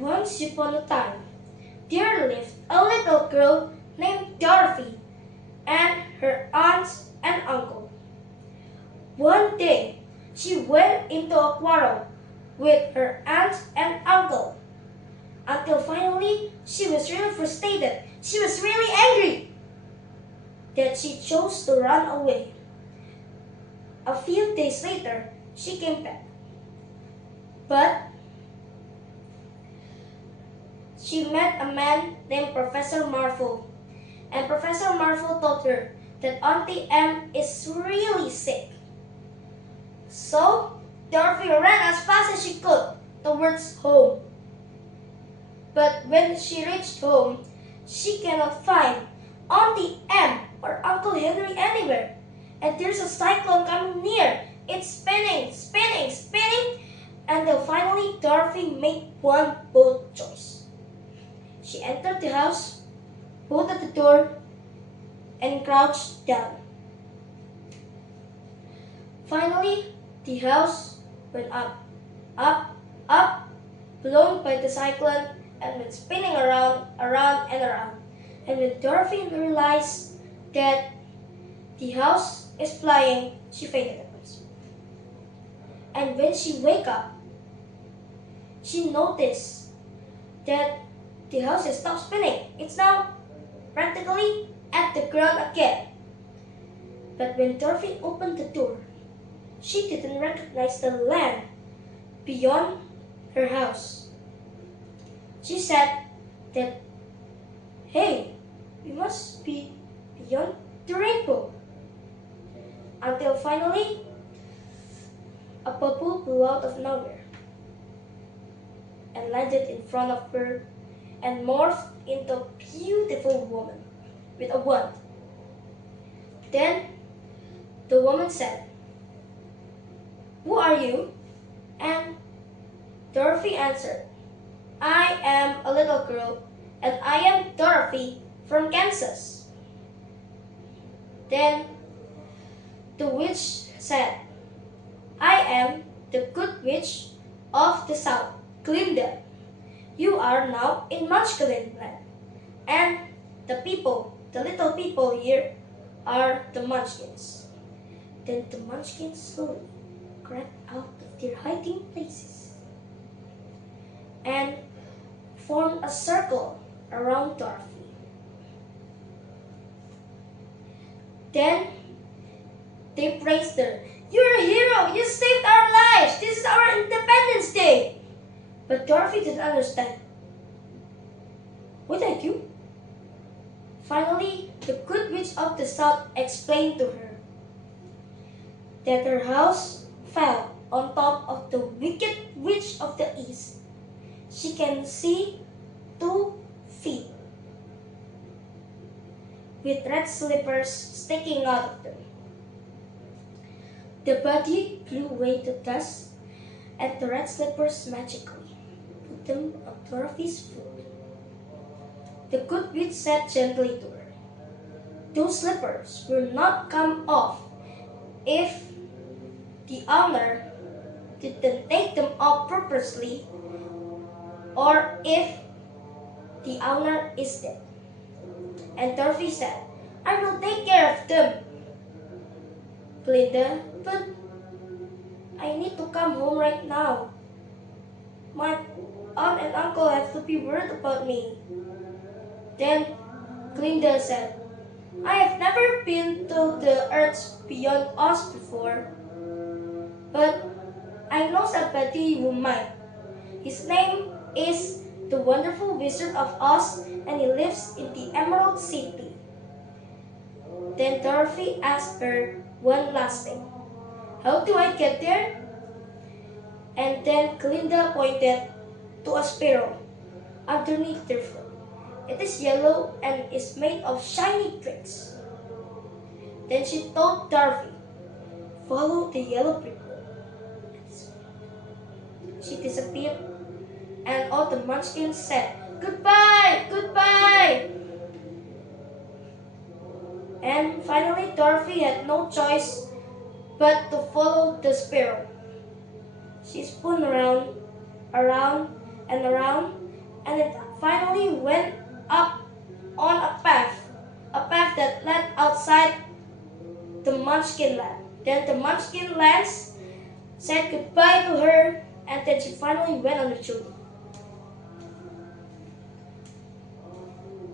Once upon a time, there lived a little girl named Dorothy and her aunts and uncle. One day, she went into a quarrel with her aunt and uncle until finally she was really frustrated. She was really angry that she chose to run away. A few days later, she came back. But she met a man named Professor Marvel, and Professor Marvel told her that Auntie M is really sick. So, Dorothy ran as fast as she could towards home. But when she reached home, she cannot find Auntie M or Uncle Henry anywhere. And there's a cyclone coming near. It's spinning, spinning, spinning. Until finally, Dorothy made one bold choice. She entered the house, bolted the door, and crouched down. Finally, the house went up, up, up, blown by the cyclone and went spinning around, around, and around. And when Dorothy realized that the house is flying, she fainted at once. And when she woke up, she noticed that the house has stopped spinning. It's now practically at the ground again. But when Dorothy opened the door, she didn't recognize the land beyond her house. She said that, hey, we must be beyond the rainbow. Until finally, a bubble blew out of nowhere and landed in front of her and morphed into a beautiful woman with a wand. Then the woman said, "Who are you?" And Dorothy answered, "I am a little girl and I am Dorothy from Kansas." Then the witch said, "I am the good witch of the south, Glinda. You are now in Munchkin land, and the little people here are the Munchkins." Then the Munchkins slowly crept out of their hiding places and formed a circle around Dorothy. Then they praised her. "You're a hero! You saved our lives! This is our Independence Day!" But Dorothy didn't understand. What did I do? Finally, the good witch of the south explained to her that her house fell on top of the wicked witch of the east. She can see 2 feet with red slippers sticking out of them. The body blew away to dust, and the red slippers magically put them on Dorothy's foot. The good witch said gently to her, "Those slippers will not come off if the owner didn't take them off purposely or if the owner is dead." And Dorothy said, "I will take care of them, Glinda, but I need to come home right now. My aunt and uncle have to be worried about me." Then Glinda said, "I have never been to the Earths Beyond Oz before, but I know somebody who might. His name is the Wonderful Wizard of Oz, and he lives in the Emerald City." Then Dorothy asked her one last thing. "How do I get there?" And then Glinda pointed to a sparrow underneath their foot. It is yellow and is made of shiny bricks. Then she told Dorothy, "Follow the yellow brick road." She disappeared, and all the Munchkins said, "Goodbye, goodbye." And finally Dorothy had no choice but to follow the sparrow. She spun around, around, and around, and it finally went up on a path that led outside the Munchkin land. Then the Munchkin lands said goodbye to her, and then she finally went on the journey.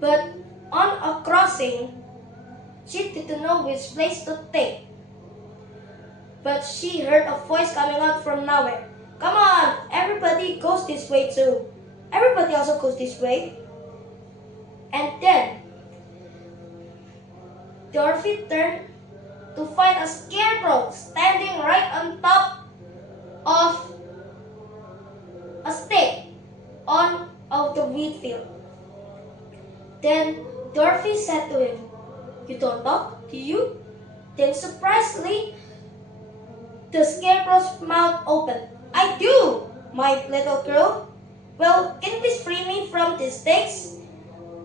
But on a crossing, she didn't know which place to take. But she heard a voice coming out from nowhere. Come on, everybody goes this way too. Everybody also goes this way. And then Dorothy turned to find a scarecrow standing right on top of a stick of the wheat field. Then Dorothy said to him, "You don't talk, do you?" Then surprisingly, the scarecrow's mouth opened. "I do, my little girl. Well, can you please free me from these sticks?"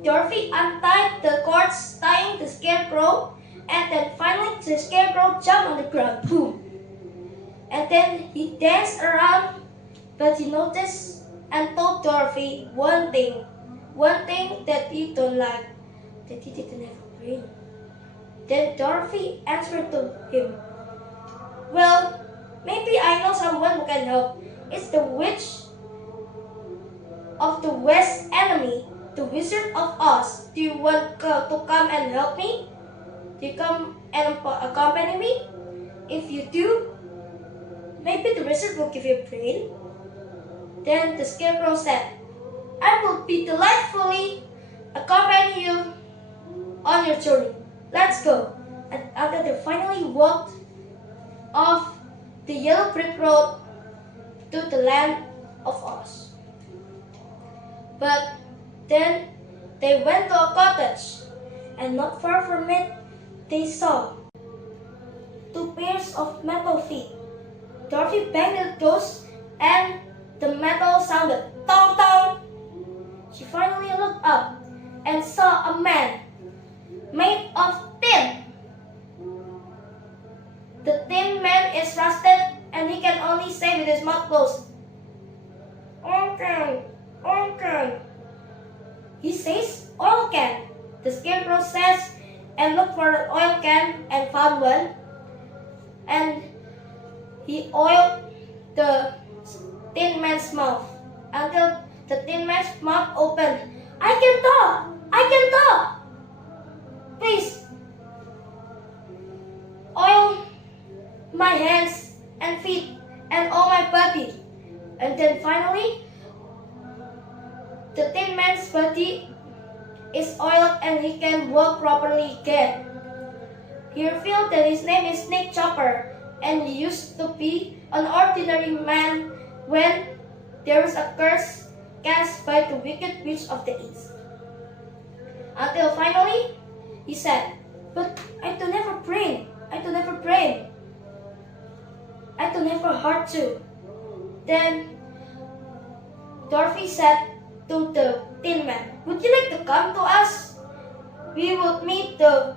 Dorothy untied the cords tying the scarecrow, and then finally the scarecrow jumped on the ground. Boom! And then he danced around, but he noticed and told Dorothy one thing that he don't like, that he didn't have a brain. Then Dorothy answered to him, "Well, maybe I know someone who can help. It's the witch of the West enemy, the Wizard of Oz. Do you want to come and help me? Do you come and accompany me? If you do, maybe the wizard will give you a brain." Then the scarecrow said, "I will be delightfully accompany you on your journey. Let's go." And after they finally walked off the yellow brick road to the land of Oz. But then they went to a cottage, and not far from it, they saw two pairs of metal feet. Dorothy banged the doors, and the metal sounded tong tong. She finally looked up and saw a man made of tin. The tin man is rusted, and he can only say with his mouth closed, "Okay, okay." He says, "Oil can." The scarecrow says, and looked for an oil can and found one. And he oiled the tin man's mouth until the tin man's mouth opened. "I can talk! I can talk! Please, oil my hands and feet and all my body." And then finally, the tin man's body is oiled and he can walk properly again. He revealed that his name is Nick Chopper, and he used to be an ordinary man when there was a curse cast by the Wicked Witch of the East. Until finally, he said, "But I don't have a brain. I don't have a brain. I don't have a heart too." Then Dorothy said to the tin man, "Would you like to come to us? We would meet the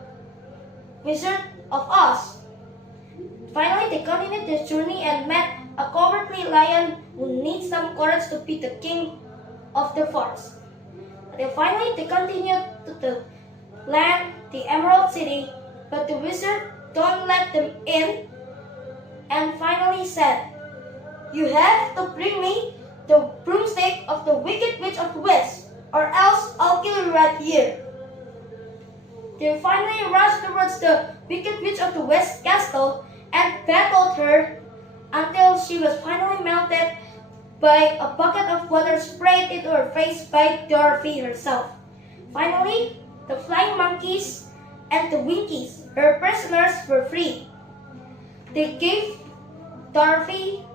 Wizard of Oz." Finally, they continued their journey and met a cowardly lion who needs some courage to be the king of the forest. Then finally, they continued to the land, the Emerald City, but the wizard don't let them in, and finally said, "You have to bring me the broomstick of the Wicked Witch of the West, or else I'll kill you right here." They finally rushed towards the Wicked Witch of the West castle and battled her until she was finally melted by a bucket of water sprayed into her face by Dorothy herself. Finally, the flying monkeys and the Winkies, her prisoners, were freed. They gave Dorothy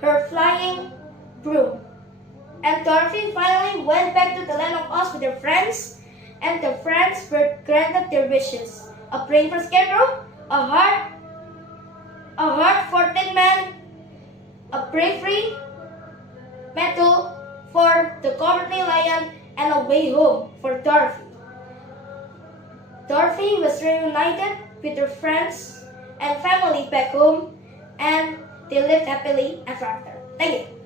her flying broom. And Dorothy finally went back to the land of Oz with her friends, and the friends were granted their wishes. A brain for Scarecrow, a heart for Tin Man, a bravery medal for the Cowardly Lion, and a way home for Dorothy. Dorothy was reunited with her friends and family back home, and they lived happily ever after. Thank you.